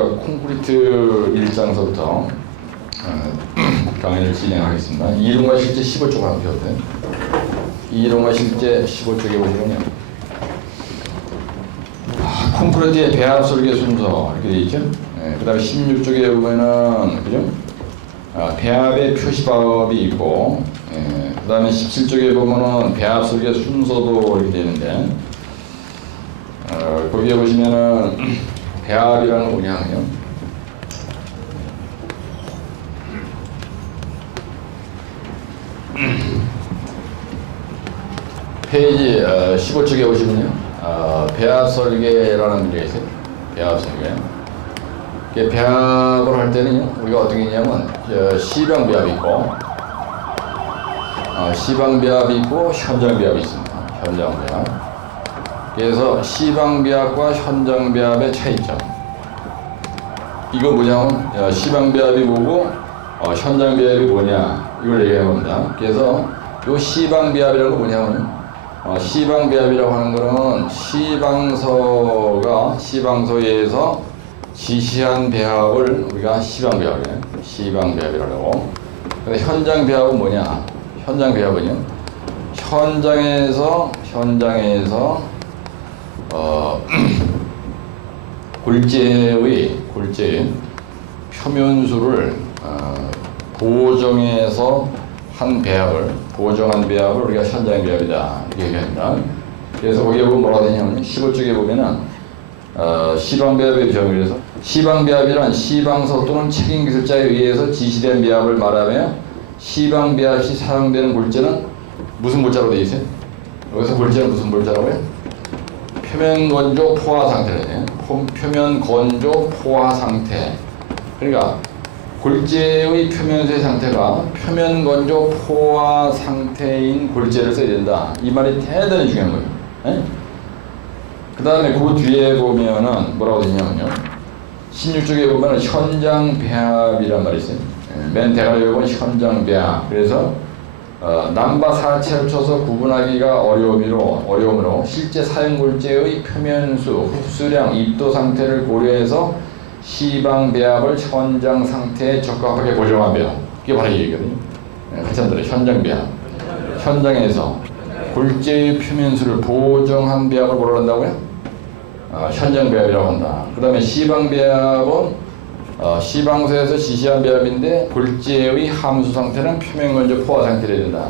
우리가 콘크리트 1장서부터 강의를 진행하겠습니다. 이론과 실제 15쪽 함께 어때? 이론과 실제 15쪽에 보시면요. 콘크리트의 배합 설계 순서 이렇게 되어 있죠. 그 다음에 16쪽에 보면은 그죠? 배합의 표시법이 있고, 그 다음에 17쪽에 보면은 배합 설계 순서도 이렇게 되는데, 거기에 보시면은 배합이라는 건 뭐냐면요. 페이지 15쪽에 보시면요. 배합 설계라는 문제가 있어요. 배합 설계. 배합을 할 때는요, 우리가 어떻게 했냐면, 시방 배합이 있고, 시방 배합이 있고, 현장 배합이 있습니다. 현장 배합. 그래서 시방 배합과 현장 배합의 차이점. 이거 뭐냐면, 시방 배합이 뭐고, 현장 배합이 뭐냐, 이걸 얘기해 봅니다. 그래서 요 시방 배합이라는 건 뭐냐면, 시방 배합이라고 하는 거는 시방서에서 지시한 배합을 우리가 시방 배합이에요. 시방 배합이라고 하고. 근데 현장 배합은 뭐냐? 현장 배합은요. 현장에서 골재의 표면수를 보정해서 보정한 배합을 우리가 현장 배합이다 이렇게 얘기합니다. 그래서 거기에 보면 뭐라고 되냐면 15쪽에 보면은 시방 배합의 정의를 해서 시방 배합이란 시방서 또는 책임 기술자에 의해서 지시된 배합을 말하며 시방 배합 시 사용되는 골재는 무슨 골자로 되어 있어요? 여기서 골재는 무슨 골자라고요? 표면 건조 포화 상태래요. 표면 건조 포화 상태. 그러니까 골재의 표면수의 상태가 표면 건조 포화 상태인 골재를 써야 된다. 이 말이 대단히 중요한 거예요. 그 다음에 그 뒤에 보면은 뭐라고 되냐면요. 16쪽에 보면은 현장 배합이란 말이 있어요. 맨 대가리에 보면 현장 배합. 그래서 남바 사체를 쳐서 구분하기가 어려우므로 실제 사용 골재의 표면수, 흡수량, 입도 상태를 고려해서 시방 배합을 현장 상태에 적합하게 보정한 배합. 이게 바로 이 얘기거든요. 같이 한번 들어요. 현장 배합. 현장에서 골재의 표면수를 보정한 배합을 뭐라고 한다고요? 현장 배합이라고 한다. 그 다음에 시방 배합은 시방서에서 지시한 배합인데 골재의 함수 상태는 표면 건조 포화 상태를 해야 된다.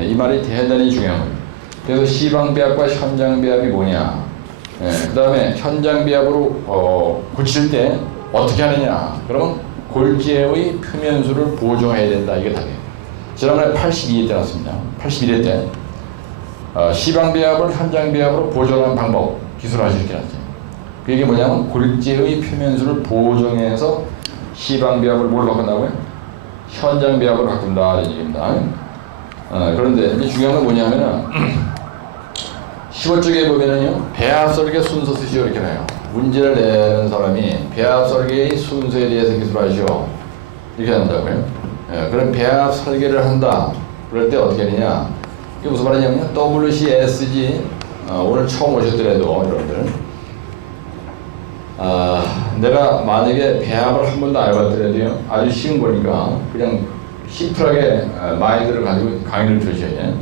이 말이 대단히 중요한 거예요. 그래서 시방 배합과 현장 배합이 뭐냐? 그 다음에 현장 배합으로 고칠 때 어떻게 하느냐? 그러면 골재의 표면수를 보정해야 된다. 이게 답이에요. 지난번에 82회 때 나왔습니다. 81회 때 시방 배합을 현장 배합으로 보정하는 방법 기술하실 게 나왔어요. 그게 뭐냐면 골재의 표면수를 보정해서 시방 배합을 뭘로 바꾼다고요? 현장 배합으로 바꾼다. 이 얘기입니다. 그런데 이제 중요한 건 뭐냐면은 15쪽에 보면은요, 배합 설계 순서 쓰시오 이렇게 나요. 문제를 내는 사람이 배합 설계의 순서에 대해서 기술하시오 이렇게 한다고요. 그럼 배합 설계를 한다. 그럴 때 어떻게 하느냐? 이게 무슨 말이냐면요, WCSG 오늘 처음 오셨더라도 여러분들, 내가 만약에 배합을 한 번도 안 해봤더라도요, 아주 쉬운 거니까 그냥 심플하게 마인드를 가지고 강의를 들으셔야 돼요.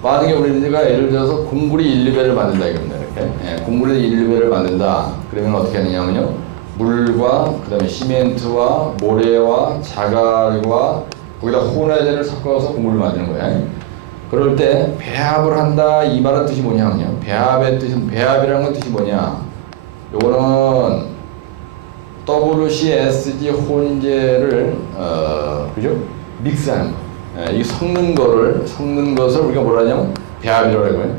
만약에 우리가 예를 들어서 공구리 1, 2배를 만든다 이겁니다. 이렇게 공구리 1, 2배를 만든다. 그러면 어떻게 하느냐면요, 물과 그 다음에 시멘트와 모래와 자갈과 거기다 혼화제를 섞어서 공구리를 만드는 거예요. 그럴 때 배합을 한다 이 말의 뜻이 뭐냐면요, 배합이라는 건 뜻이 뭐냐, 요거는 WCSG 혼재를 그죠? 믹스하는 거. 이 섞는 것을 우리가 뭐라 하냐면 배합이라고 하고요.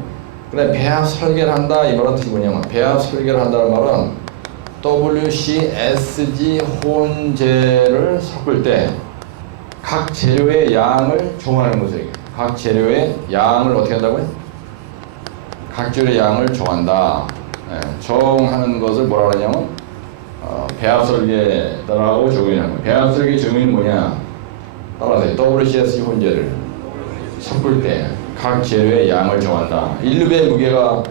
그다음에 배합 설계를 한다 이 말은 뜻이 뭐냐면, 배합 설계를 한다는 말은 WCSG 혼재를 섞을 때 각 재료의 양을 정하는 거죠. 각 재료의 양을 어떻게 한다고요? 각 재료의 양을 정한다. 정하는 것을 뭐라 하냐면 배합 설계라고 적용하는 거예요. 배합 설계 정의는 뭐냐? 따라서 WCSG 혼재를 섞을 때 각 재료의 양을 정한다. 1배 무게가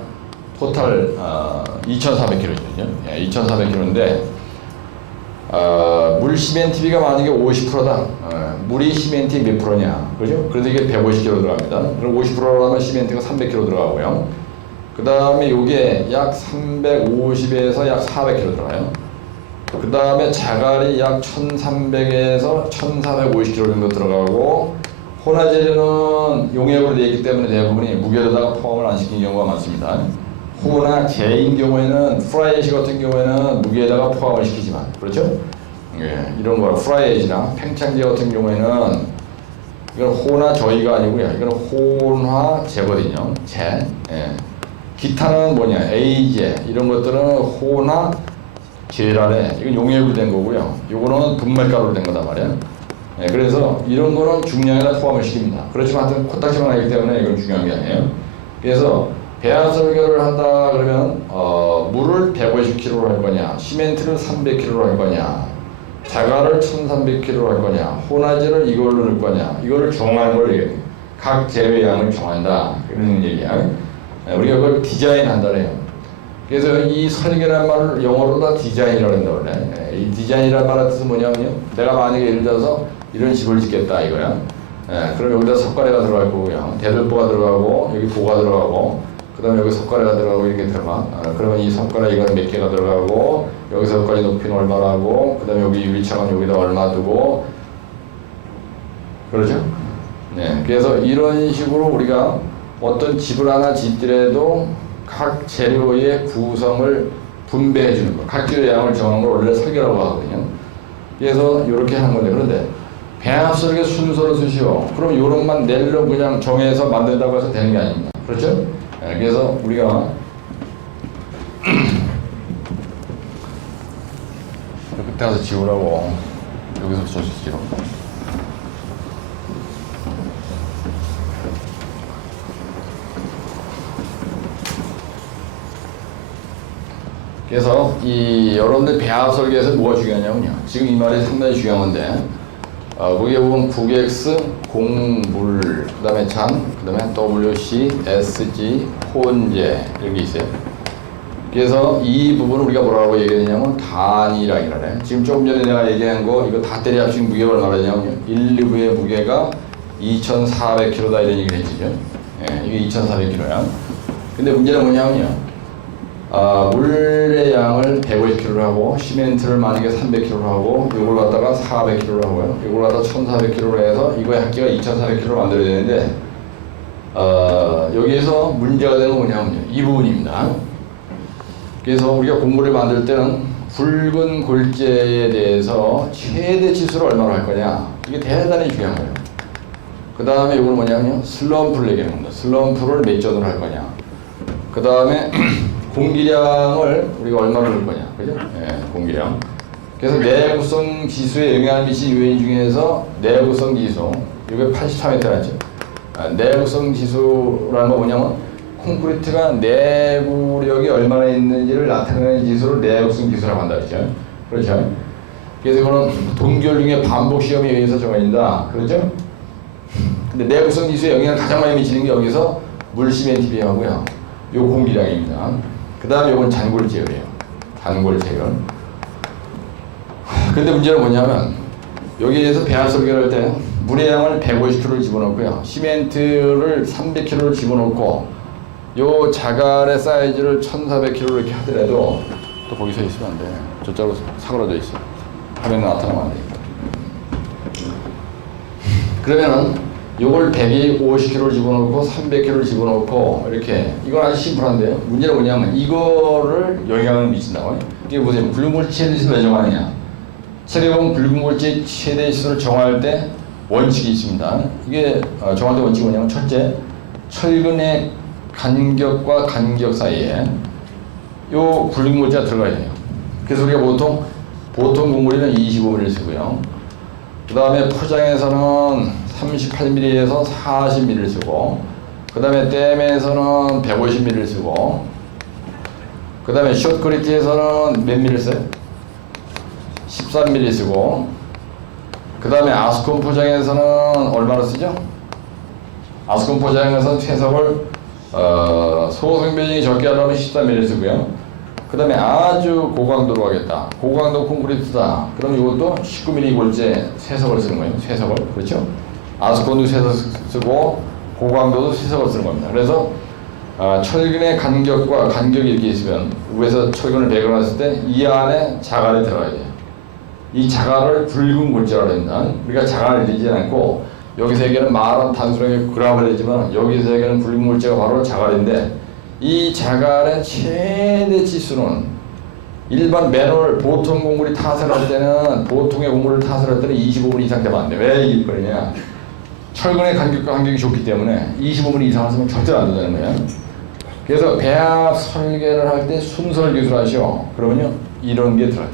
토탈 2,400kg죠. 2,400kg인데 물 시멘트비가 만약에 50%다. 물이 시멘트 몇 프로냐, 그죠? 그래서 이게 150kg 들어갑니다. 그럼 50%라면 시멘트가 300kg 들어가고요. 그 다음에 요게 약 350에서 약 400kg 들어가요. 그 다음에 자갈이 약 1300에서 1450kg 정도 들어가고, 혼화재료는 용액으로 되어 있기 때문에 대부분이 무게로다가 포함을 안 시키는 경우가 많습니다. 혼화재인 경우에는 프라이애시 같은 경우에는 무게에다가 포함을 시키지만, 그렇죠? 예, 이런 거 프라이애시나 팽창제 같은 경우에는 이건 혼화저희가 아니고요. 이건 혼화재거든요. 재. 예. 기타는 뭐냐, A제 이런 것들은 혼화제라래. 이건 용액으로 된 거고요. 요거는 분말가루로 된 거단 말이에요. 예, 그래서 이런 거는 중량에다 포함을 시킵니다. 그렇지만 하여튼 코딱지만 하기 때문에 이건 중요한 게 아니에요. 그래서 배합 설계를 한다 그러면 물을 150kg로 할 거냐, 시멘트를 300kg로 할 거냐, 자갈을 1300kg로 할 거냐, 혼화제를 이걸로 넣을 거냐, 이거를 정하는 걸 얘기해요. 각 재료양을 정한다, 이런 얘기야. 우리가 그걸 디자인한다래요. 그래서 이 설계라는 말을 영어로 다 디자인이라고 한다 그래. 이 디자인이라는 말의 뜻은 뭐냐면요, 내가 만약에 예를 들어서 이런 집을 짓겠다 이거야. 그럼 여기다 석가래가 들어갈 거고요, 대들보가 들어가고, 여기 보가 들어가고, 그 다음에 여기 석가래가 들어가고 이렇게 들어가. 그러면 이 석가래 이거는 몇 개가 들어가고, 여기서 여기까지 높이는 얼마라고, 그 다음에 여기 유리창은 여기다 얼마 두고, 그러죠? 네. 그래서 이런 식으로 우리가 어떤 집을 하나 짓더라도 각 재료의 구성을 분배해 주는 거, 각 재료의 양을 정하는 걸 원래 설계라고 하거든요. 그래서 이렇게 하는 건데, 그런데 배합 설계 순서를 쓰시오. 그럼 요런만 낼로 그냥 정해서 만든다고 해서 되는 게 아닙니다. 그렇죠? 네, 그래서 우리가 그때 가서 지우라고, 여기서 저기 지우. 그래서 이 여러분들 배합 설계에서 뭐가 중요하냐면요, 지금 이 말이 상당히 중요한 건데, 거기에 보면 국X, 공물, 그 다음에 잔, 그 다음에 WC, SG, 혼재 이렇게 있어요. 그래서 이 부분을 우리가 뭐라고 얘기하냐면 단위량이라 그래. 지금 조금 전에 내가 얘기한 거 이거 다 때려 합친 무게가 얼마냐면요, 1리브의 무게가 2400kg다 이런 얘기를 했죠. 예, 이게 2400kg야. 근데 문제는 뭐냐면요, 물의 양을 150kg로 하고, 시멘트를 만약에 300kg로 하고, 이걸 갖다가 400kg로 하고요, 이걸 갖다가 1400kg로 해서 이거의 합계가 2400kg로 만들어야 되는데, 여기에서 문제가 되는 건 뭐냐면요, 이 부분입니다. 그래서 우리가 공부를 만들 때는 붉은 골재에 대해서 최대 치수를 얼마로 할 거냐, 이게 대단히 중요한 거예요. 그 다음에 이건 뭐냐면요, 슬럼프를 얘기하는 겁니다. 슬럼프를 몇 전으로 할 거냐. 그 다음에 공기량을 우리가 얼마로 넣을 거냐, 그죠? 예, 공기량. 그래서 내구성 지수에 영향을 미친 요인 중에서 내구성 지수, 이게 83m라죠. 내구성 지수라는 거 뭐냐면 콘크리트가 내구력이 얼마나 있는지를 나타내는 지수를 내구성 지수라고 한다, 그렇죠? 그렇죠? 그래서 이거는 동결 중에 반복 시험에 의해서 정해진다, 그렇죠? 근데 내구성 지수에 영향을 가장 많이 미치는 게 여기서 물 시멘트 비하고요, 요 공기량입니다. 그 다음에 이건 잔골 제열이에요. 잔골 제열. 근데 문제는 뭐냐면, 여기에서 배합 설계를 할 때 물의 양을 150kg를 집어넣고요, 시멘트를 300kg를 집어넣고, 요 자갈의 사이즈를 1400kg 이렇게 하더라도, 또 거기 서 있으면 안 돼. 저쪽으로 사그러져 있어. 화면에 나타나면 안 돼. 그러면은 요걸 150kg를 집어넣고 300kg를 집어넣고 이렇게, 이건 아주 심플한데요. 문제는 뭐냐면 이거를 영향을 미친다고요. 이게 보세요. 붉은골재 최대치수를 왜 정하느냐. 책에 보면 붉은골재 최대치수를 정할 때 원칙이 있습니다. 이게 정할 때 원칙이 뭐냐면, 첫째, 철근의 간격과 간격 사이에 요 붉은골재가 들어가야 돼요. 그래서 우리가 보통 공구리는 25mm 쓰고요. 그 다음에 포장에서는 38mm에서 40mm를 쓰고, 그 다음에 댐에서는 150mm를 쓰고, 그 다음에 숏그리트에서는 몇 mm를 써요? 13mm 쓰고, 그 다음에 아스콘 포장에서는 얼마나 쓰죠? 아스콘 포장에서는 채석을 소성 변형이 적게 하려면 13mm 쓰고요. 그 다음에 아주 고강도로 하겠다. 고강도 콘크리트다. 그럼 이것도 19mm 골재 세석을 쓰는 거예요. 세석을. 그렇죠? 아스콘도 세석 쓰고 고강도도 세석을 쓰는 겁니다. 그래서 철근의 간격이 이렇게 있으면 위에서 철근을 배관했을 때 이 안에 자갈이 들어가야 돼요. 이 자갈을 붉은 골재라고 합니다. 우리가 자갈을 내지 않고 여기서 얘기하는 말은 단순하게 그라벨 되지만 여기서 얘기하는 붉은 골재가 바로 자갈인데 이 자갈의 최대 치수는 일반 맨홀 보통 공물이 타설할 때는 보통의 공물을 타설할 때는 25mm 이상 되면 안 돼. 왜 이길 거냐? 철근의 간격과 간격이 좋기 때문에 25mm 이상 쓰면 절대로 안 된다는 거예요. 그래서 배합 설계를 할 때 순설 기술하시오. 그러면요 이런 게 들어가요.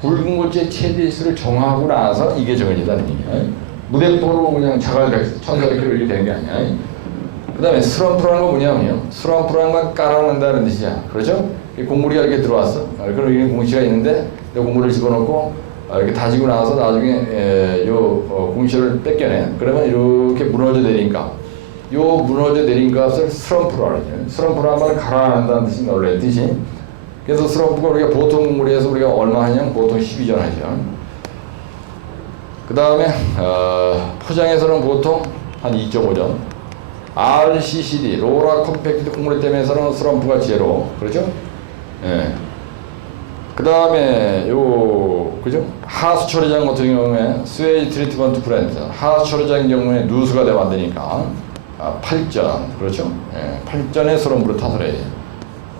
굵은 골재 최대 치수를 정하고 나서 이게 정해진다는 얘기예요. 무대포로 그냥 자갈 1400kg 이렇게 되는 게 아니야. 그 다음에 스럼프라는 건 뭐냐면요. 스럼프라는 건 깔아놓는다는 뜻이야. 그렇죠? 곡물이 이렇게 들어왔어. 그럼 여기 공시가 있는데 곡물을 집어넣고 이렇게 다지고 나서 나중에 공시를 뺏겨내. 그러면 이렇게 무너져 내리니까 요 무너져 내린 값을 스럼프라고 하죠. 스럼프라는 말은 가라앉는다는 뜻이 원래 뜻이. 그래서 스럼프가 우리가 보통 곡물에서 우리가 얼마 하냐? 보통 12전 하죠. 그 다음에 포장에서는 보통 한 2.5전. RCCD, 로라 컴팩트 곡물 때문에서는 스럼프가 제로, 그렇죠? 예. 그 다음에 그죠? 하수 처리장 같은 경우에 스웨이 트리트먼트 플랜트, 하수 처리장 경우에 누수가 되면 안 되니까 8전, 그렇죠? 예. 8전의 스럼프를 타설해야 돼요.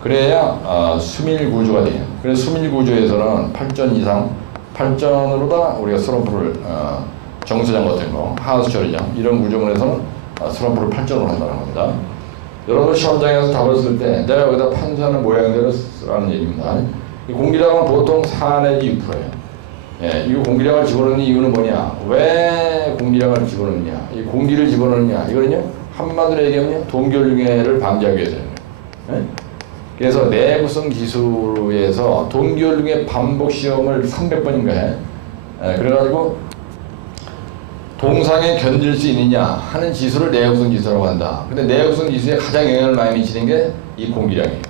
그래야 수밀 구조가 돼요. 그래서 수밀 구조에서는 8전 이상, 8전으로다 우리가 스럼프를 정수장 같은 거, 하수 처리장 이런 구조물에서는 스럼프를 8전으로 한다는 겁니다. 여러분 시험장에서 답을 쓸 때 내가 여기다 판사는 모양대로 쓰라는 얘기입니다. 이 공기량은 보통 4 내지 6%예요. 예, 이 공기량을 집어넣는 이유는 뭐냐? 왜 공기량을 집어넣느냐? 이 공기를 집어넣느냐? 이거는요 한마디로 얘기하면 동결융해를 방지하기 위해서예요. 예? 그래서 내구성 기술에서 동결융해 반복 시험을 300번인가 해. 예, 그래가지고 동상에 견딜 수 있느냐 하는 지수를 내구성 지수라고 한다. 근데 내구성 지수에 가장 영향을 많이 미치는 게 이 공기량이에요.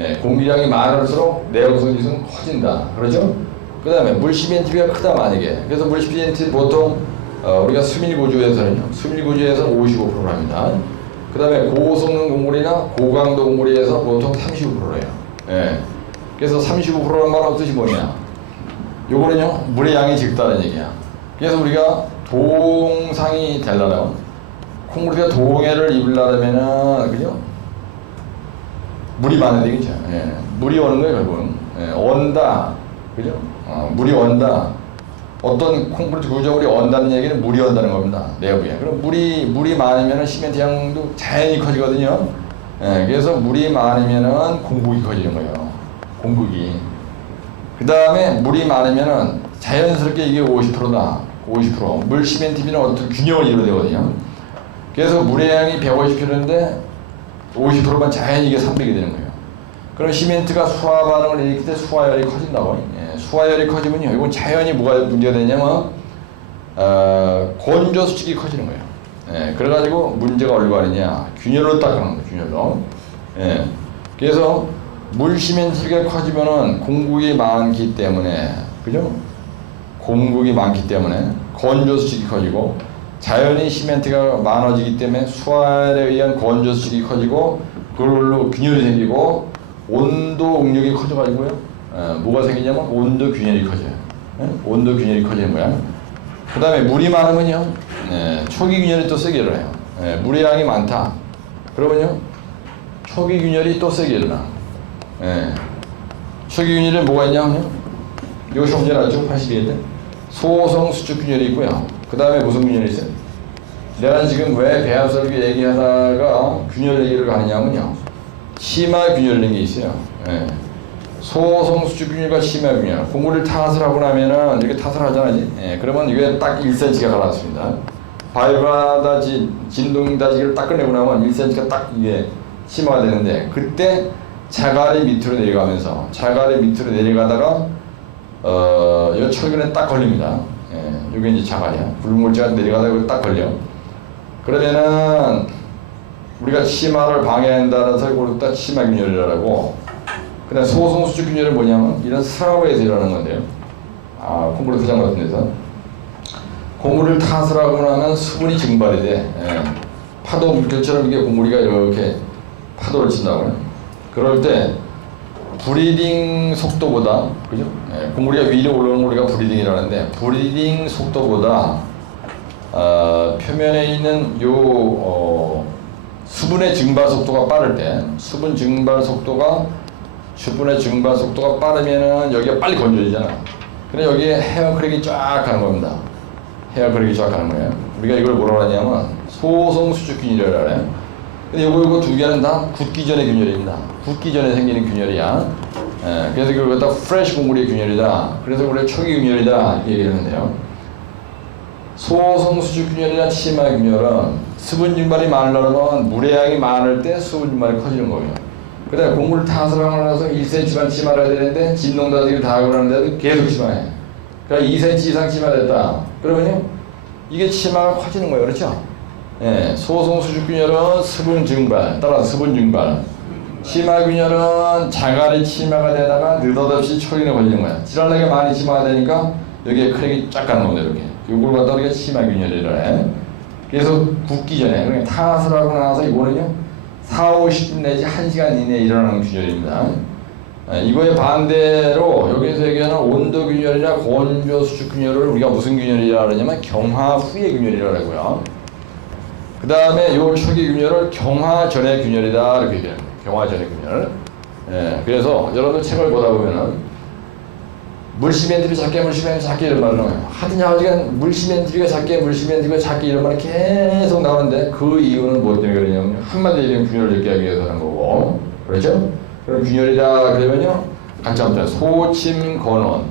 예, 공기량이 많을수록 내구성 지수는 커진다. 그렇죠? 그 다음에 물 시멘트비가 크다 만약에. 그래서 물 시멘트 보통 우리가 수밀 구조에서는요. 수밀 구조에서는 55%를 합니다. 그 다음에 고성능 곡물이나 고강도 곡물에서 보통 35%예요. 예. 그래서 35%란 말은 뜻이 뭐냐? 요거는요 물의 양이 적다는 얘기야. 그래서 우리가 동상이 되려면 콩물이가 동해를 입으려면은 그죠? 물이 많아야 되겠죠. 예. 물이 오는 거예요 결국은. 예. 온다, 그죠? 물이 온다. 어떤 콩크리트 구조물이 온다는 얘기는 물이 온다는 겁니다. 내부에. 그럼 물이 많으면은 시멘트 양도 자연히 커지거든요. 예. 그래서 물이 많으면은 공국이 커지는 거예요. 공국이. 그 다음에 물이 많으면은 자연스럽게 이게 50%다. 50%. 물 시멘트비는 어떤 균형을 이루어야 되거든요. 그래서 물의 양이 150kg인데 50%만 자연히 이게 300이 되는 거예요. 그럼 시멘트가 수화 반응을 일으킬 때 수화열이 커진다고. 예, 수화열이 커지면요. 이건 자연히 뭐가 문제가 되냐면 건조 수칙이 커지는 거예요. 예, 그래가지고 문제가 어디로 가느냐. 균열로 닦는 거예요. 균열로. 예, 그래서 물 시멘트가 커지면은 공국이 많기 때문에 그죠? 공국이 많기 때문에 건조 수칙이 커지고 자연히 시멘트가 많아지기 때문에 수화에 의한 건조 수칙이 커지고 그걸로 균열이 생기고 온도 응력이 커져가지고요. 뭐가 생기냐면 온도 균열이 커져요. 온도 균열이 커지는 거야. 그 다음에 물이 많으면요. 초기 균열이 또 세게 일어나요. 물의 양이 많다. 그러면요. 초기 균열이 또 세게 일어나. 초기 균열에 뭐가 있냐면요. 이거 문제 나왔죠? 82회 때. 소성 수축 균열이 있고요. 그 다음에 무슨 균열이 있어요? 내가 지금 왜 배합설계 얘기하다가 균열 얘기를 하느냐면요. 심화 균열이라는 게 있어요. 예. 소성 수축 균열과 심화 균열. 공구를 타설 하고 나면은 이렇게 타설하잖아. 예. 그러면 이게 딱 1cm가 갈라졌습니다. 발바다지, 진동다지기를 딱 꺼내고 나면 1cm가 딱 이게 심화가 되는데 그때 자갈이 밑으로 내려가면서 자갈이 밑으로 내려가다가 이 철근에 딱 걸립니다. 예, 이게 이제 자갈이야. 붉은물질가 내려가다가 딱 걸려. 그러면은 우리가 심화를 방해한다는 설고를 딱 심화균열이라고 그다음 소성수축 균열은 뭐냐면 이런 스라브에서 일어나는 건데요. 콩쿠르 투장 같은 데서 고무를 탓을 하고 나면 수분이 증발이 돼. 파도 물결처럼 이게 고무리가 이렇게 파도를 친다고요. 그럴 때 브리딩 속도보다, 그죠? 고무리가 위로 올라오는 걸 우리가 브리딩이라는데, 브리딩 속도보다 표면에 있는 수분의 증발 속도가 빠를 때, 수분의 증발 속도가 빠르면은 여기가 빨리 건조해지잖아. 근데 여기에 헤어크랙이 쫙 가는 겁니다. 헤어크랙이 쫙 가는 거예요. 우리가 이걸 뭐라고 하냐면 소성수축균열이라고 해요. 근데 요거 두 개는 다 굳기 전의 균열입니다. 굳기 전에 생기는 균열이야. 그래서 이걸 갖다 프레시 고무리의 균열이다. 그래서 우리가 초기 균열이다 얘기를 하는데요. 소성수축균열이나 치마균열은 수분 증발이 많으려면 물의 양이 많을 때 수분 증발이 커지는 거예요. 그다음에 고무를 탓을 하고 나서 1cm만 치마를 해야 되는데 진동다지기를 다 하고 나는데도 계속 치마해. 그러니까 2cm 이상 치마됐다. 그러면요 이게 치마가 커지는 거예요. 그렇죠? 소성수축균열은 수분 증발, 따라서 수분 증발. 치마균열은 자갈이 치마가 되다가 느닷없이 초기에 걸리는 거야. 지랄나게 많이 치마가 되니까 여기에 크랙이 쫙 가는 겁니다. 이렇게. 요걸 갖다 우리가 치마균열이라 해. 그래서 붓기 전에, 그러니까 탓을 하고 나서 이거는요 4, 50분 내지 1시간 이내에 일어나는 균열입니다. 이거에 반대로 여기서 얘기하는 온도균열이나 건조수축균열을 우리가 무슨 균열이라 그러냐면 경화 후의 균열이라고 하고요. 그 다음에 요 초기 균열을 경화 전의 균열이다 이렇게 얘기해요. 경화 전의 균열. 그래서 여러분들 책을 보다 보면은 물시멘트리 작게 이런 말을 나와요. 하여튼 물시멘트리가 작게 이런 말이 계속 나오는데 그 이유는 뭐 때문에 그러냐면 한마디로 얘기하면 균열을 적게 하기 위해서 하는 거고, 그렇죠? 그럼 균열이다 그러면요 같이 합니다. 소침건원.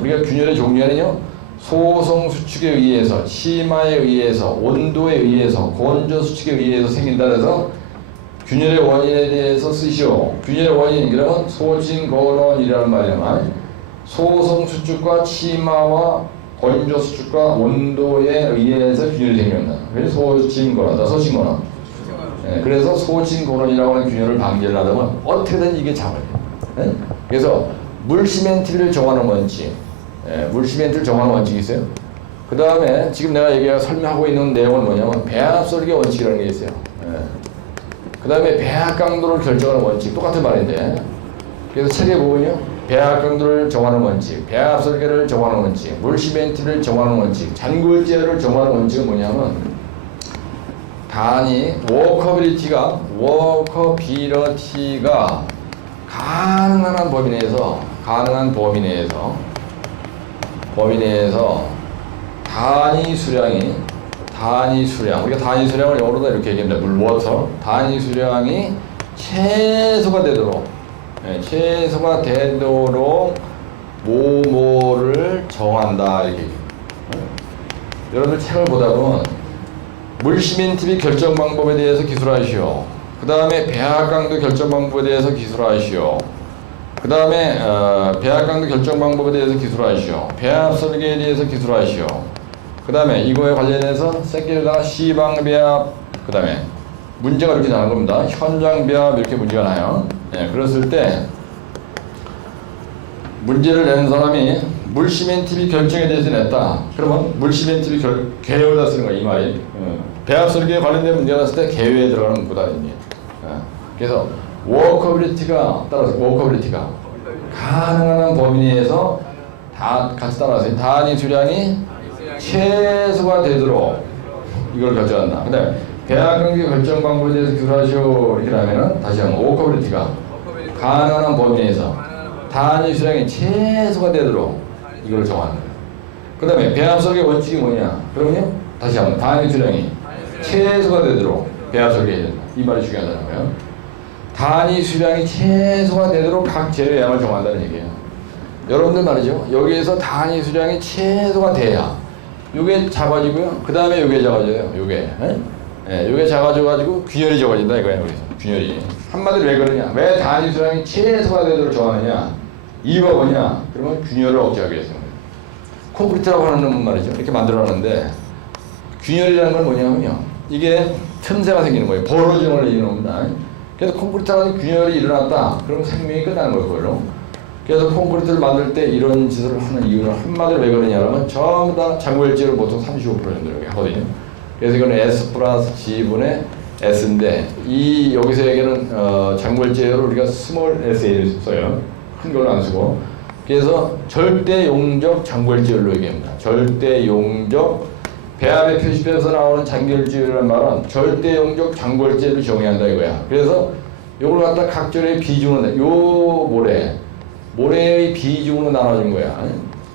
우리가 균열의 종류는요 소성수축에 의해서, 치마에 의해서, 온도에 의해서, 건조수축에 의해서 생긴다 그래서 균열의 원인에 대해서 쓰시오. 균열의 원인 그러면 소침건원이라는 말이야만 소성수축과 치마와 건조수축과 온도에 의해서 균열이 생깁니다. 그래서 소침건원. 그래서 소침건원이라고 하는 균열을 방지를 하려면 어떻게든 이게 잡아야 돼요. 그래서 물시멘트를 정하는 원칙. 물시멘트를 정하는 원칙이 있어요. 그 다음에 지금 내가 설명하고 있는 내용은 뭐냐면 배합설계 원칙이라는 게 있어요. 그 다음에 배합 강도를 결정하는 원칙. 똑같은 말인데. 그래서 책에 보면요. 배합 강도를 정하는 원칙, 배합 설계를 정하는 원칙, 물시멘트를 정하는 원칙, 잔굴제를 정하는 원칙은 뭐냐면 단위 워커빌리티가 가능한 범위 내에서 단위 수량 우리가 단위 수량을 영어로도 이렇게 얘기합니다. 물 워터 단위 수량이 최소가 되도록 뭐뭐를 정한다 이렇게. 여러분들 책을 보다 보면 물시멘트 결정 방법에 대해서 기술하시오. 그 다음에 배합 강도 결정 방법에 대해서 기술하시오. 그 다음에 배합 강도 결정 방법에 대해서 기술하시오. 배합 설계에 대해서 기술하시오. 그 다음에 이거에 관련해서 새끼에다가 시방 배합, 그 다음에 문제가 이렇게 나는 겁니다. 현장 배합 이렇게 문제가 나요. 그랬을 때 문제를 낸 사람이 물시멘트 결정에 대해서 냈다. 그러면 물시멘트 개요에다 쓰는 거야 이 말이. 배합 설계에 관련된 문제가 났을 때 개요에 들어가는 문구단입니다. 그래서 워커빌리티가 가능한 범위 내에서 다 같이 따라서 단위 수량이 최소가 되도록 이걸 결정한다. 근데 배합 관계 결정 방법에 대해서 기술하시오 이렇게 하면은 다시 한번 워커빌리티가 가능한 범위 내에서 단위 수량이 최소가 되도록 이걸 정하는 거예요. 그 다음에 배합 설계 원칙이 뭐냐? 그러면요 다시 한번 단위 수량이 최소가 되도록 배합 설계해야 된다. 이 말이 중요하다는 거예요. 단위 수량이 최소가 되도록 각 재료의 양을 정한다는 얘기예요. 여러분들 말이죠. 여기에서 단위 수량이 최소가 돼야 요게 작아지고요. 그 다음에 요게 작아져요. 요게 작아져가지고 균열이 적어진다 이거예요. 여기서 균열이. 한마디로 왜 그러냐? 왜 단위 수량이 최소가 되도록 정하느냐? 이유가 뭐냐? 그러면 균열을 억제하기 위해서. 콘크리트라고 하는 놈은 말이죠. 이렇게 만들어놨는데 균열이라는 건 뭐냐면요. 이게 틈새가 생기는 거예요. 벌어지는 걸 얘기하는 겁니다. 그래서 콘크리트가 균열이 일어났다. 그러면 생명이 끝나는 거예요, 그걸로. 그래서 콘크리트를 만들 때 이런 짓을 하는 이유는 한마디로 왜 그러냐면 전부 다 장고일지를 보통 35% 정도 이렇게 하거든요. 그래서 이거는 S 플러스 G분의 S인데 이 여기서 얘기하는 장고일지를 우리가 스몰 S를 써요. 큰 걸로 안 쓰고. 그래서 절대용적 장고일지열로 얘기합니다. 절대용적 배합의 표시표에서 나오는 장고일지열이라는 말은 절대용적 장고일지열을 정의한다 이거야. 그래서 요걸 갖다 각절의 비중으로 요 모래의 비중으로 나눠준 거야.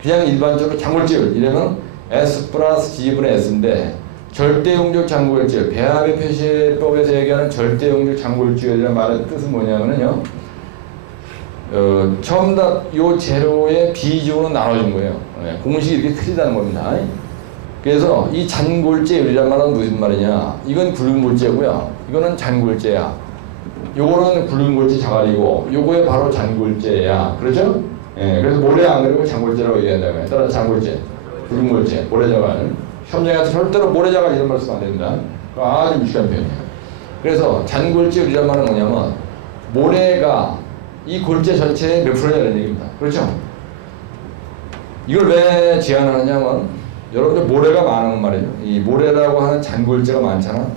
그냥 일반적으로 장골지열 이러면 S 플러스 G분의 S인데 절대용적 장골지열 배합의 표시법에서 얘기하는 절대용적 장골지열이라는 말의 뜻은 뭐냐면요. 처음 다 요 재료의 비중으로 나눠준 거예요. 공식이 이렇게 틀리다는 겁니다. 그래서 이 잔골재열이란 말은 무슨 말이냐? 이건 굵은 골재고요. 이거는 잔골재야. 요거는 굵은 골재 자갈이고 요거에 바로 잔골재야. 그렇죠? 예, 그래서 모래 안 그리고 잔골재라고 얘기한다고요. 따라서 잔골재, 굵은 골재, 모래 자갈. 현장에서 절대로 모래 자갈 이런 말 쓰면 안 됩니다. 아주 무식한 표현이에요. 그래서 잔골재이란 말은 뭐냐면 모래가 이 골재 전체의 몇 프로냐는 얘기입니다. 그렇죠? 이걸 왜 제한하느냐면 여러분들 모래가 많은 말이죠. 이 모래라고 하는 잔골재가 많잖아.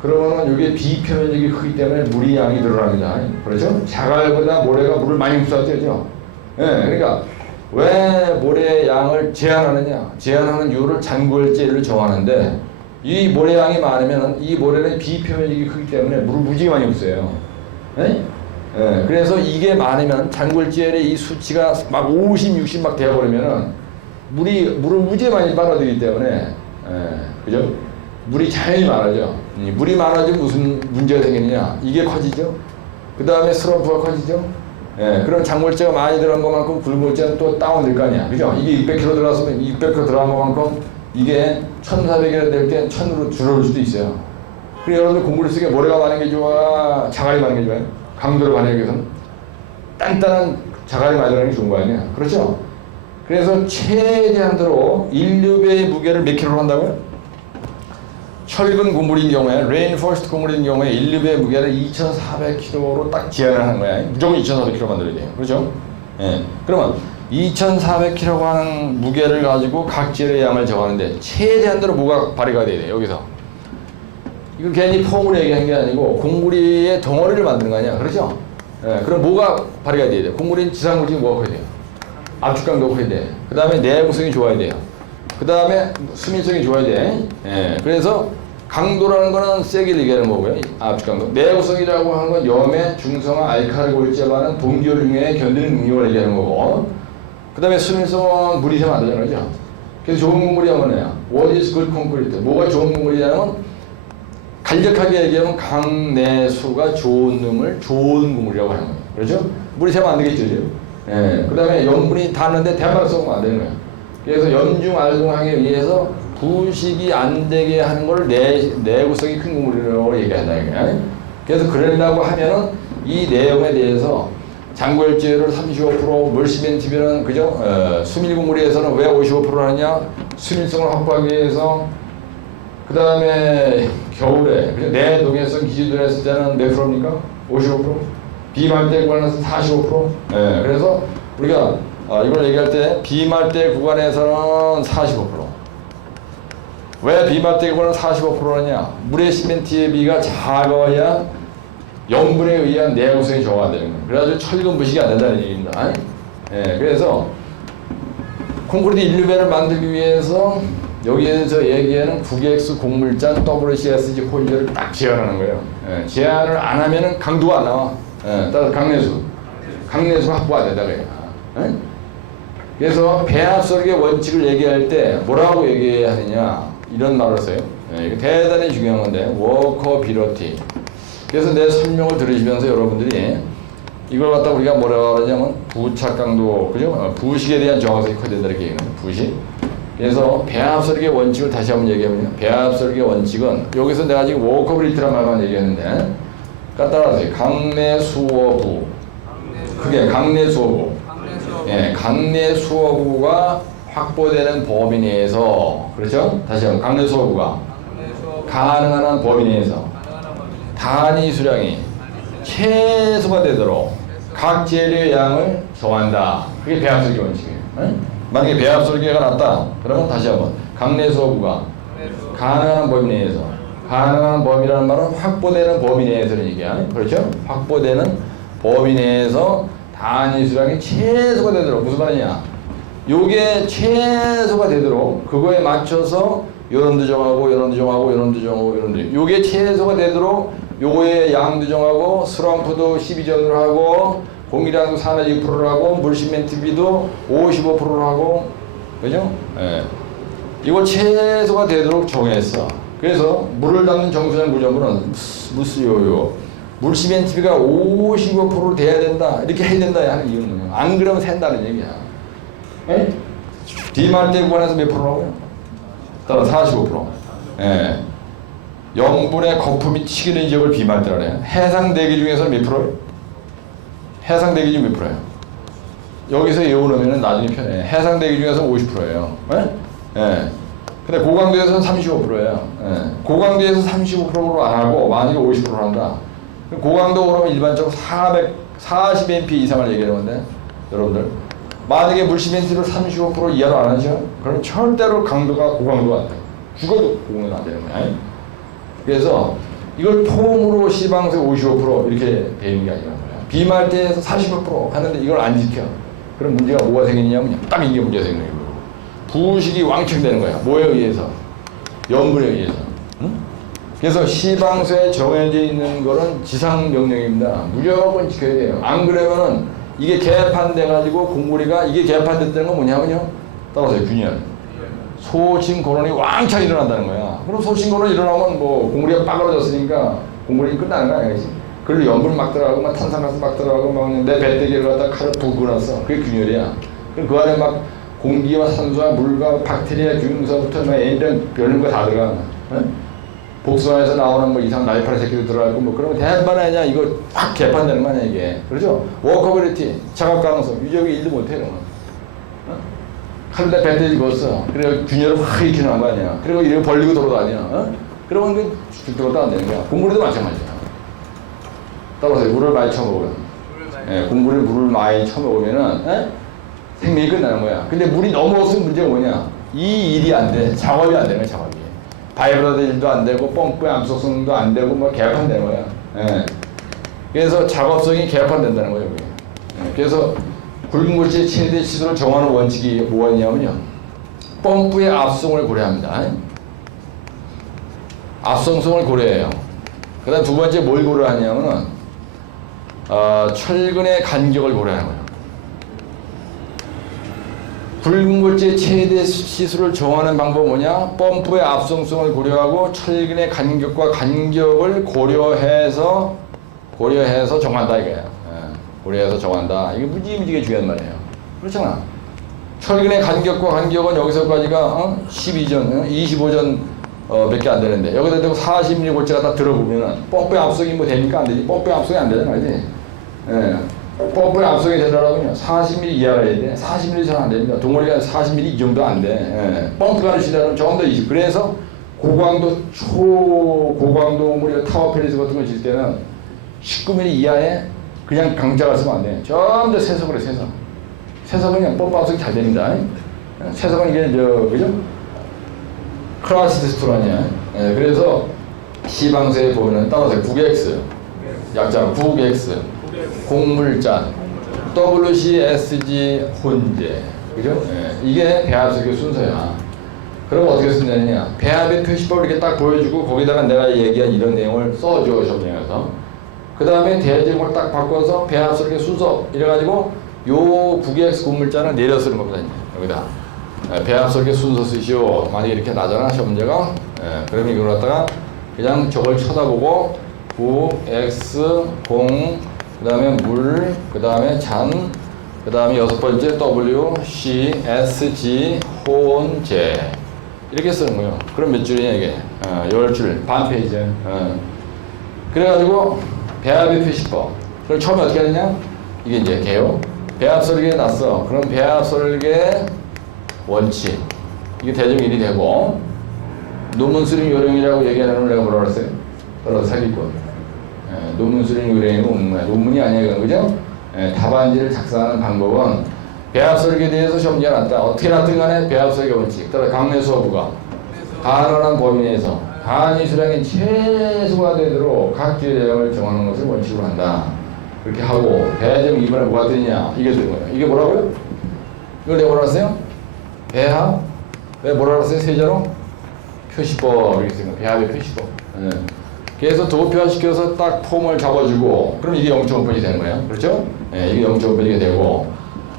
그러면은 이게 비표면적이 크기 때문에 물이 양이 늘어납니다. 그렇죠? 자갈보다 모래가 물을 많이 흡수하죠. 예, 그러니까 왜 모래의 양을 제한하느냐? 제한하는 이유를 잔골재를 정하는데 이 모래 양이 많으면 이 모래는 비표면적이 크기 때문에 물을 무지개 많이 흡수해요. 예? 예, 그래서 이게 많으면 잔골재의 이 수치가 막 50, 60 막 되어버리면은 물을 무지개 많이 빨아들이기 때문에 그죠? 물이 자연히 많아져. 물이 많아지면 무슨 문제가 생기느냐? 이게 커지죠. 그 다음에 스럼프가 커지죠. 예, 그런 잔골재가 많이 들어간 것만큼 굵은 골재는 또 다운될 거 아니야. 그죠? 이게 600kg 들어갔으면 600kg 들어간 것만큼 이게 1400kg 될 때 1000으로 줄어들 수도 있어요. 그리고 여러분들 공부를 쓰게 모래가 많은 게 좋아? 자갈이 많은 게 좋아요? 강도를 많이 하기 위해서는 단단한 자갈이 많이 들어가는 게 좋은 거 아니야. 그렇죠? 그래서 최대한으로 인류배의 무게를 몇 킬로로 한다고요? 철근 고물인 경우에, 레인포스트 고물인 경우에 인류배의 무게를 2,400kg로 딱 제한을 하는 거야. 무조건 2,400kg 만들어야 돼요. 그렇죠? 예. 그러면 2,400kg 하는 무게를 가지고 각 재료의 양을 정하는데 최대한으로 뭐가 발휘가 돼야 돼요. 여기서. 이걸 괜히 폼으로 얘기하는 게 아니고 공구리의 덩어리를 만드는 거 아니야. 그렇죠? 예. 그럼 뭐가 발휘가 돼야 돼요? 공구리는 지상물질이 뭐가 커야 돼요? 압축강도가 커야 돼. 그 다음에 내구성이 좋아야 돼요. 그 다음에 수밀성이 좋아야 돼. 예. 그래서 강도라는 거는 세게 얘기하는 거고요. 압축강도. 내구성이라고 하는 건 염해, 중성화, 알칼리 골재만은 동기열 중에 견디는 능력을 얘기하는 거고. 그 다음에 수밀성은 물이 새면 안 되잖아요. 그죠? 그래서 좋은 공물이 뭐냐? What is good concrete? 뭐가 좋은 공물이냐면 간략하게 얘기하면 강내수가 좋은 놈을 좋은 공물이라고 하는 거예요. 그렇죠? 물이 새면 안 되겠죠. 예. 그 다음에 염분이 닿는데 대만 쏘면 안 되는 거예요. 그래서 염중 알동항에 의해서 부식이 안 되게 하는 걸 내구성이 큰 공물이라고 얘기한다. 그래서 그러려고 하면은 이 내용에 대해서 장고일지를 35%, 멀시멘티비는 그죠? 수밀 공물에서는 왜 55%를 하냐? 수밀성을 확보하기 위해서. 그 다음에 겨울에 내동해성 기준으로 했을 때는 몇 프로입니까? 55%? 비말대 구간에서 45%? 예, 그래서 우리가 이걸 얘기할 때 비말대 구간에서는 45%. 왜 비말대 구간은 45%냐? 물의 시멘트의 비가 작아야 염분에 의한 내구성이 정화되는 거예요. 그래가지고 철근 부식이 안 된다는 얘기입니다. 예, 그래서 콘크리트 인류배를 만들기 위해서 여기에서 얘기하는 국엑스 곡물잔 WCSG 홀저를 딱 제한하는 거예요. 예, 제한을 안 하면은 강도가 안 나와. 예, 따라서 강내수 확보 안 된다 그래요. 예? 그래서 배합설계 원칙을 얘기할 때 뭐라고 얘기해야 하느냐 이런 말을 써요. 예, 이거 대단히 중요한 건데 워커비러티. 그래서 내 설명을 들으시면서 여러분들이 이걸 갖다 우리가 뭐라고 하냐면 부착 강도, 그죠? 부식에 대한 정확성이 커야 된다 이렇게 얘기하는 부식. 그래서 배합설계 원칙을 다시 한번 얘기하면요. 배합설계 원칙은 여기서 내가 지금 워커빌리티란 말만 얘기했는데 따라하세요. 강내수어부. 그게 강내수어부. 예, 강내수어부가 확보되는 범위 내에서, 그렇죠? 다시 한번 강내수어부가 가능한 범위 내에서 단위 수량이 최소가 되도록 각 재료의 양을 정한다. 그게 배합설계 원칙이에요. 응? 만약에 배합설계가 낮다. 그러면 다시 한번 강내수어부가 가능한 범위 내에서, 가능한 범위라는 말은 확보되는 범위 내에서는 얘기야. 그렇죠? 확보되는 범위 내에서 단위수량이 최소가 되도록. 무슨 말이냐? 요게 최소가 되도록 그거에 맞춰서 요런도 정하고 요런도 정하고 요런도 정하고 요런도, 요게 최소가 되도록 요거의 양도 정하고 슬럼프도 12전으로 하고 공기량도 42%를 하고 물시멘트비도 55%를 하고, 그죠? 예. 이걸 최소가 되도록 정했어. 그래서 물을 담는 정수장 구조물은 무스요요 물시멘트비가 55%로 돼야 된다, 이렇게 해야 된다 하는 이유는 뭐냐? 안 그러면 샌다는 얘기야. 예? D말대 구간에서 몇 프로라고요? 따라 45%. 예. 염분의 거품이 튀기는 지역을 B말대라 그래요. 해상 대기 중에서 몇 프로예요? 해상 대기 중 몇 프로예요? 여기서 외우려면 나중에 편해. 해상 대기 중에서 50%예요. 예? 예. 근데 고강도에서는 35%예요. 예. 고강도에서 35%로 안 하고 만약에 50%로 한다. 고강도 그러면 일반적으로 440mp 이상을 얘기하는데, 여러분들 만약에 물시멘트를 35% 이하로 안 하죠? 그럼 절대로 강도가 고강도가 안 돼요. 죽어도 고강도가 안 되는 거야. 그래서 이걸 폼으로 C방수 55% 이렇게 되는 게 아니란 말이야. B말대에서 45% 하는데 이걸 안 지켜. 그럼 문제가 뭐가 생기냐면 딱 이게 문제가 생기는 거예요. 부식이 왕창 되는 거야. 뭐에 의해서? 염분에 의해서. 응? 그래서 C방수에 정해져 있는 거는 지상명령입니다. 무조건 지켜야 돼요. 안 그러면은 이게 개판돼가지고 공구리가, 이게 개판됐다는 건 뭐냐면요, 따라서 균열, 소침곤원이 왕창 일어난다는 거야. 그럼 소침곤원이 일어나면 뭐 공구리가 빠그러졌으니까 공구리 끝나는 거야, 알겠지? 그걸로 염분 막 들어가고 막 탄산가스 막 들어가고 막 내 배때기를 갖다 칼을 부고 놨어. 그게 균열이야. 그럼 그 안에 막 공기와 산소와 물과 박테리아, 균서부터 막 N이랑 별는 거 다 들어가. 응? 복숭아에서 나오는 뭐 이상 나이파리 새끼도 들어가고 뭐 그러면 대한반이냐 이거 확 개판되는 거 아니야 이게. 그렇죠? 워커빌리티, 작업 가능성, 유적이 일도 못해 그러면. 어? 칼에 배터리 집었어. 그래 균열을 확 이렇게 나온 거 아니야. 그리고 이렇게 벌리고 돌아다녀. 어? 그러면 그 죽도록도 안 되는 거야. 공물에도 마찬가지야. 따라서 물을 많이 처먹으면, 예, 공물에 물을 많이 처먹으면은, 예? 생명이 끝나는 거야. 근데 물이 너무 없으면 문제가 뭐냐? 이 일이 안 돼. 작업이 안 되는 거야, 작업이. 바이브라드 일도 안 되고 펌프의 암속성도 안 되고 뭐 개판되는 거야. 예. 그래서 작업성이 개판된다는 거예요. 예. 그래서 굵은물질 최대 시도를 정하는 원칙이 뭐가 있냐면요, 펌프의 압성을 고려합니다. 압성성을 고려해요. 그 다음 두 번째 뭘 고려하냐면은 철근의 간격을 고려하는 거예요. 굵은물질 최대 시수를 정하는 방법은 뭐냐? 펌프의 압성성을 고려하고 철근의 간격과 간격을 고려해서 정한다 이거야. 예, 고려해서 정한다. 이게 무지무지게 중요한 말이에요. 그렇잖아. 철근의 간격과 간격은 여기서까지가 12전, 25전 몇 개 안 되는데 여기다 대고 40mm 골재가 다 들어보면은 펌프의 압성이 뭐 되니까 안 되지. 펌프의 압성이 안 되잖아, 그지? 예. 펌프의 압성이 되더라고요. 40mm 이하가 해야 돼. 40mm 잘 안 됩니다. 동원이가 40mm 이 정도 안 돼. 예. 펌프가 하는 시대는 조금 더 20. 그래서 고강도, 초고강도 물이 타워 펠리스 같은 거 질 때는 19mm 이하에 그냥 강자가 쓰면 안 돼. 좀 더 세석을 해, 세석. 세석은 그냥 펌프 압성이 잘 됩니다. 세석은 이게 그죠? 크라스 테스트로 하냐. 예. 그래서 C방수에 보면은 따라서 9X, 약자로 9X. 곡물잔, WCSG 혼재, 그죠? 예, 이게 배합설계 순서야. 그럼 어떻게 쓴다냐? 배합의 표시법을 이렇게 딱 보여주고 거기다가 내가 얘기한 이런 내용을 써줘, 점령해서. 그 다음에 대제목을 딱 바꿔서 배합설계 순서 이래가지고 요 9X 곡물잔을 내려 쓰는 겁니다. 이제. 여기다 예, 배합설계 순서 쓰시오. 만약에 이렇게 나잖아, 시험 문제가. 예, 그러면 이걸 갖다가 그냥 저걸 쳐다보고 9X 공, 그 다음에 물, 그 다음에 잔, 그 다음에 여섯 번째 W, C, S, G, 혼재 이렇게 쓰는 거예요. 그럼 몇 줄이냐 이게? 10줄, 반 페이지. 그래가지고 배합의 표시법. 그럼 처음에 어떻게 하느냐? 이게 이제 개요. 배합 설계에 났어. 그럼 배합 설계 원칙. 이게 대중 1이 되고 논문 수립 요령이라고 얘기하는 걸 내가 뭐라 그랬어요? 따라서 사기꾼. 논문 수련 요령이 없는 거야. 논문이 아니야, 이건. 그죠? 답안지를 작성하는 방법은 배합 설계에 대해서 시험지가 났다. 어떻게 났든 간에 배합 설계 원칙. 따라 강내 수어부가 가능한 범위 내에서 단위 수량이 최소가 되도록 각 주의 내용을 정하는 것을 원칙으로 한다. 그렇게 하고 배합점 2번에 뭐가 뜨냐? 이게 된 거예요. 이게 뭐라고요? 이걸 내가 뭐라 했어요? 배합? 왜 뭐라 그랬어요? 세자로? 표시법. 이렇게 생각. 배합의 표시법. 그래서 도표화시켜서 딱 폼을 잡아주고, 그럼 이게 0.5번이 되는 거예요. 그렇죠? 이게 0.5번이 되고,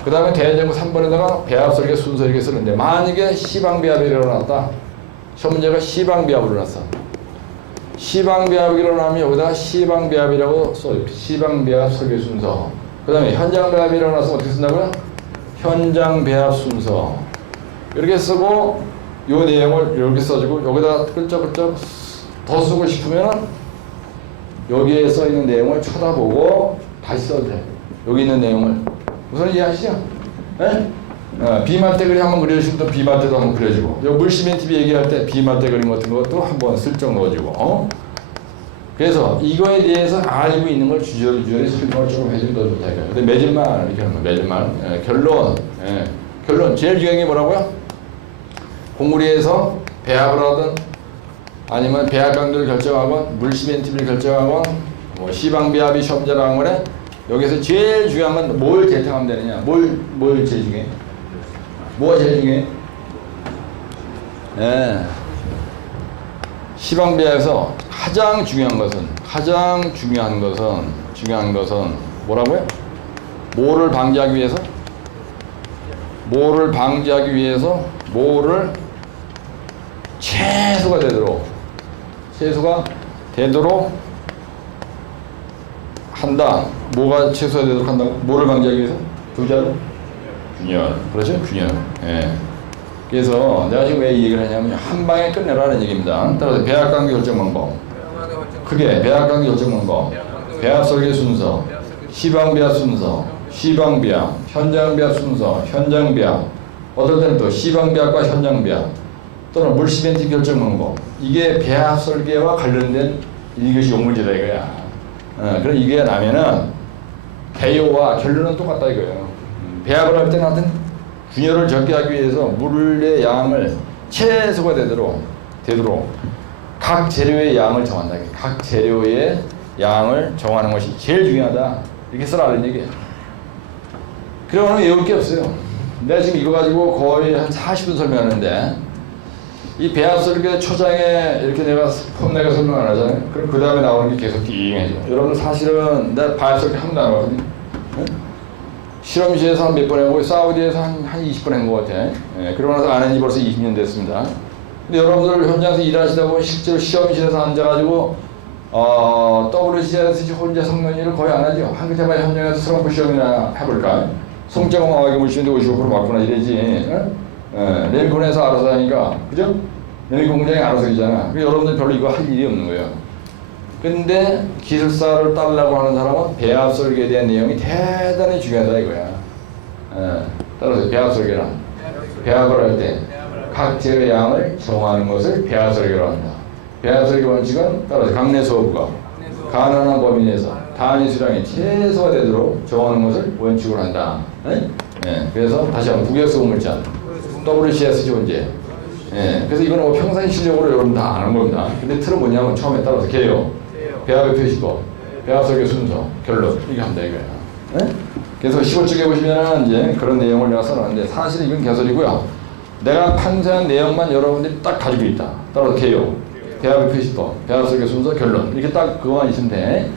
그 다음에 대전구 3번에다가 배합 설계 순서 이렇게 쓰는데, 만약에 시방배합이 일어났다. 시험 문제가 시방배합으로 일어났어. 시방배합이 일어나면 여기다가 시방배합이라고 써요. 시방배합 설계 순서. 그 다음에 현장배합이 일어나서 어떻게 쓴다고요? 현장배합 순서. 이렇게 쓰고, 요 내용을 이렇게 써주고, 여기다가 끌적끌적 더 쓰고 싶으면 여기에 써 있는 내용을 쳐다보고 다시 써도 돼. 여기 있는 내용을. 우선 이해하시죠? 네? 비맞대 그림 한번 그려주시면 또 비맞대도 한번 그려주고, 요 물시멘 TV 얘기할 때 비맞대 그림 같은 것도 한번 슬쩍 넣어주고, 그래서 이거에 대해서 알고 있는 걸 주저리 설명을 조금 해주면 더 좋다 이거예요. 근데 맺은말 이렇게 하는 거, 맺은말. 결론. 결론. 제일 중요한 게 뭐라고요? 공무리에서 배합을 하든 아니면 배합 강도를 결정하건 물시멘 TV를 결정하건 뭐 시방배합이 시험자로 한 거래. 여기서 제일 중요한 건 뭘 제청하면 되느냐? 뭘 제일 중요해? 뭐가 제일 중요해? 시방배합에서 가장 중요한 것은 뭐라고요? 뭐를 방지하기 위해서 뭐를 최소가 되도록 한다. 뭐가 최소가 되도록 한다고? 뭐를 방지하기 위해서? 두자로? 균열. 그렇죠? 균열. 그래서 내가 지금 왜 이 얘기를 하냐면 한 방에 끝내라는 얘기입니다. 따라서 배합관계 결정 방법. 크게 배합관계 결정 방법. 배합 설계 순서. 시방배합 순서. 시방배합. 현장배합 순서. 현장배합. 어떨 때는 또 시방배합과 현장배합. 또는 물시멘트 결정 방법. 이게 배합 설계와 관련된 이것이 용문제다 이거야. 그럼 이게 나면은 개요와 결론은 똑같다 이거예요. 배합을 할 때는 하여튼 균열을 적게 하기 위해서 물의 양을 최소가 되도록 각 재료의 양을 정한다. 각 재료의 양을 정하는 것이 제일 중요하다. 이렇게 쓰라는 얘기예요. 그러면 외울 게 없어요. 내가 지금 이거 가지고 거의 한 40분 설명하는데 이 배합 설계 초장에 이렇게 내가 설명 안 하잖아요. 그럼 그 다음에 나오는 게 계속 띵해져. 여러분 사실은 내가 배합 설계 한 번도 안 하거든요. 실험실에서 한 몇 번 해보고 사우디에서 한 20번 한 것 같아. 그러고 나서 안 한 지 벌써 20년 됐습니다. 근데 여러분들 현장에서 일하시다 보면 실제로 시험실에서 앉아가지고 WCS 혼자 성능 일을 거의 안 하죠. 한 그때만 현장에서 트럼프 시험이나 해볼까? 송정호 마하게 물시는데 55% 맞구나 이러지. 레미콘에서 알아서 하니까, 그죠? 레미콘 공장이 알아서 하잖아. 여러분들 별로 이거 할 일이 없는 거예요. 근데 기술사를 따르려고 하는 사람은 배합 설계에 대한 내용이 대단히 중요하다 이거야. 따라서 배합 설계란 배합을 할 때 각 재료의 양을 정하는 것을 배합 설계로 한다. 배합 설계 원칙은 따라서 강내 수어부가 가능한 범위 내에서 단위 수량이 최소가 되도록 정하는 것을 원칙으로 한다. 그래서 다시 한번 국외수 물자 WCS 존재. 그래서 이거는 뭐 평생 실력으로 여러분 다 아는 겁니다. 근데 틀은 뭐냐면 처음에 따라서 개요. 배합의 표시법, 배합 설계 순서, 결론 이게 한다 이거야. 그래서 15쪽에 보시면은 이제 그런 내용을 내가 써놨는데 사실 이건 개설이고요. 내가 판세한 내용만 여러분들이 딱 가지고 있다. 따라서 개요. 배합의 표시법, 배합 설계 순서, 결론 이렇게 딱 그거만 있으면 돼.